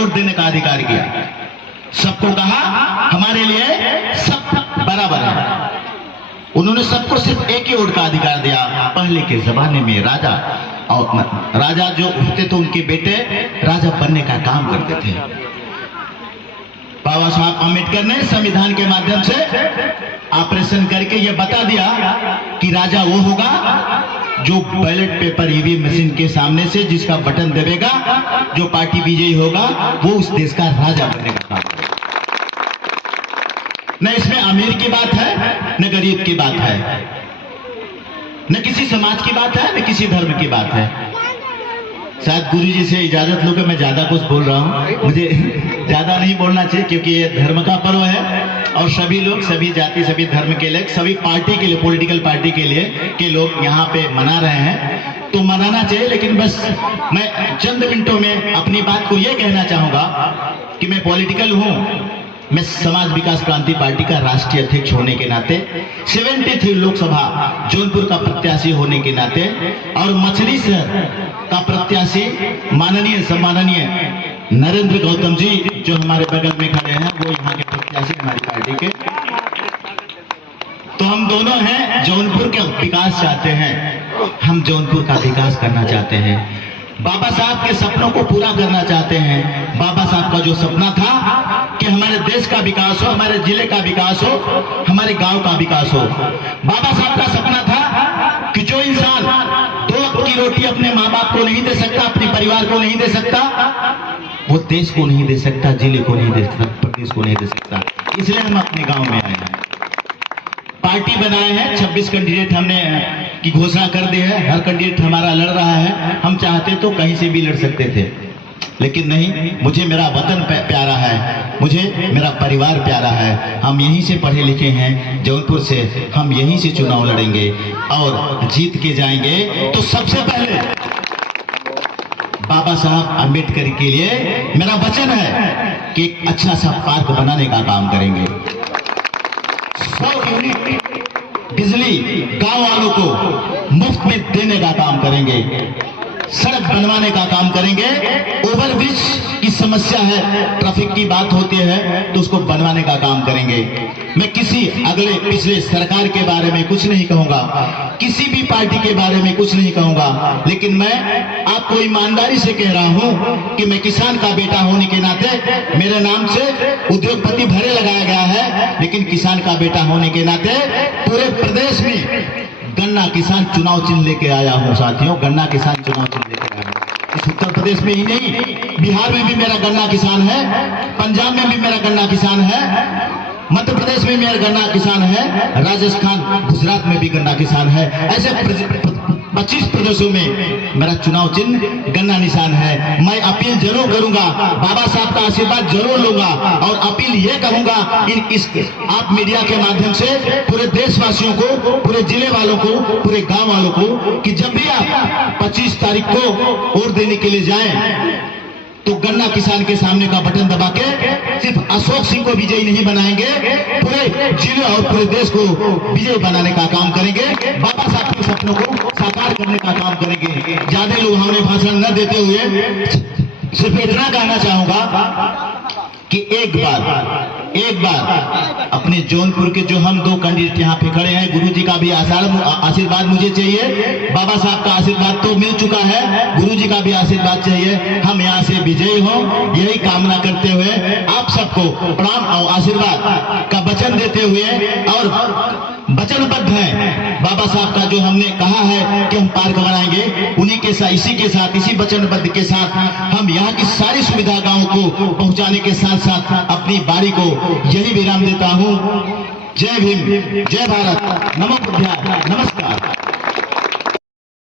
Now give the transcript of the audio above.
Vote देने का अधिकार किया। सबको कहा हमारे लिए सब बराबर है। उन्होंने सबको सिर्फ एक ही वोट का अधिकार दिया। पहले के जमाने में राजा जो होते थे उनके बेटे राजा बनने का काम करते थे। बाबा साहब आम्बेडकर ने संविधान के माध्यम से ऑपरेशन करके यह बता दिया कि राजा वो होगा जो बैलेट पेपर ईवीएम मशीन के सामने से जिसका बटन दबेगा, जो पार्टी विजयी होगा वो उस देश का राजा बनने का काम करेगा। न इसमें अमीर की बात है, न गरीब की बात है, न किसी समाज की बात है, न किसी धर्म की बात है। शायद गुरुजी से इजाजत लो कि मैं ज्यादा कुछ बोल रहा हूं, मुझे ज्यादा नहीं बोलना चाहिए क्योंकि ये धर्म का पर्व है और सभी लोग, सभी जाति, सभी धर्म के लोग, सभी पार्टी के लिए, पॉलिटिकल पार्टी के लिए के लोग यहाँ पे मना रहे हैं तो मनाना चाहिए। लेकिन बस मैं चंद मिनटों में अपनी बात को ये कहना चाहूंगा कि मैं पॉलिटिकल हूं। मैं समाज विकास क्रांति पार्टी का राष्ट्रीय अध्यक्ष होने के नाते, 73 लोकसभा जौनपुर का प्रत्याशी होने के नाते और मछली शहर का प्रत्याशी माननीय सम्माननीय नरेंद्र गौतम जी जो हमारे बगल में खड़े हैं, वो यहाँ के प्रत्याशी हमारी पार्टी के। तो हम दोनों हैं जौनपुर का विकास चाहते हैं, हम जौनपुर का विकास करना चाहते हैं, बाबा साहब के सपनों को पूरा करना चाहते हैं। बाबा साहब का जो सपना था कि हमारे देश का विकास हो, हमारे जिले का विकास हो, हमारे गांव का विकास हो। बाबा साहब का सपना था कि जो इंसान 2 वक्त की रोटी अपने माँ बाप को नहीं दे सकता, अपने परिवार को नहीं दे सकता, वो देश को नहीं दे सकता, जिले को नहीं दे सकता, प्रदेश को नहीं दे सकता। इसलिए हम अपने गांव में आए हैं, पार्टी बनाए हैं। 26 कैंडिडेट हमने की घोषणा कर दी है, हर कैंडिडेट हमारा लड़ रहा है। हम चाहते तो कहीं से भी लड़ सकते थे, लेकिन नहीं, मुझे मेरा वतन प्यारा है, मुझे मेरा परिवार प्यारा है। हम यहीं से पढ़े लिखे हैं, जौनपुर से, हम यहीं से चुनाव लड़ेंगे और जीत के जाएंगे। तो सबसे पहले बाबा साहब आम्बेडकर के लिए मेरा वचन है कि एक अच्छा सा पार्क बनाने का काम करेंगे। 100 यूनिट बिजली गांव वालों को मुफ्त में देने का काम करेंगे, सड़क बनवाने का काम करेंगे, ओवरब्रिज की समस्या है, ट्रैफिक की बात होती है तो उसको बनवाने का काम करेंगे। मैं किसी अगले पिछले सरकार के बारे में कुछ नहीं कहूंगा, किसी भी पार्टी के बारे में कुछ नहीं कहूंगा, लेकिन मैं आपको ईमानदारी से कह रहा हूं कि मैं किसान का बेटा होने के नाते मेरे नाम से उद्योगपति भरे लगाया गया है, लेकिन किसान का बेटा होने के नाते पूरे प्रदेश में गन्ना किसान चुनाव चिन्ह लेके आया हूं। साथियों, गन्ना किसान चुनाव चिन्ह लेके आया हूं। इस उत्तर प्रदेश में ही नहीं, बिहार में भी मेरा गन्ना किसान है, पंजाब में भी मेरा गन्ना किसान है, मध्य प्रदेश में मेरा गन्ना किसान है, राजस्थान, गुजरात में भी गन्ना किसान है। ऐसे 25 प्रदेशों में मेरा चुनाव चिन्ह गन्ना निशान है। मैं अपील जरूर करूंगा, बाबा साहब का आशीर्वाद जरूर लूंगा और अपील ये कहूंगा आप मीडिया के माध्यम से पूरे देशवासियों को, पूरे जिले वालों को, पूरे गांव वालों को कि जब भी आप 25 तारीख को वोट देने के लिए जाएं तो गन्ना किसान के सामने का बटन दबा के सिर्फ अशोक सिंह को विजयी नहीं बनाएंगे, पूरे जिले और पूरे देश को विजयी बनाने का काम करेंगे, बाबा साहब के सपनों को साकार करने का काम करेंगे। ज्यादा लोग हमें भाषण न देते हुए सिर्फ इतना कहना चाहूंगा कि एक बार अपने जौनपुर के जो हम 2 कैंडिडेट यहाँ पे खड़े हैं, गुरुजी का भी आशीर्वाद मुझे चाहिए। बाबा साहब का आशीर्वाद तो मिल चुका है, गुरुजी का भी आशीर्वाद चाहिए। हम यहाँ से विजयी हों, यही कामना करते हुए आप सबको प्रणाम और आशीर्वाद का वचन देते हुए और वचनबद्ध हैं बाबा साहब का जो हमने कहा है कि हम पार्क बनाएंगे, उन्हीं के साथ, इसी के साथ, इसी वचनबद्ध के साथ हम यहाँ की सारी सुविधा गांव को पहुंचाने के साथ साथ अपनी बारी को यही विराम देता हूं। जय भीम, जय भारत, नमो बुद्धाय, नमस्कार।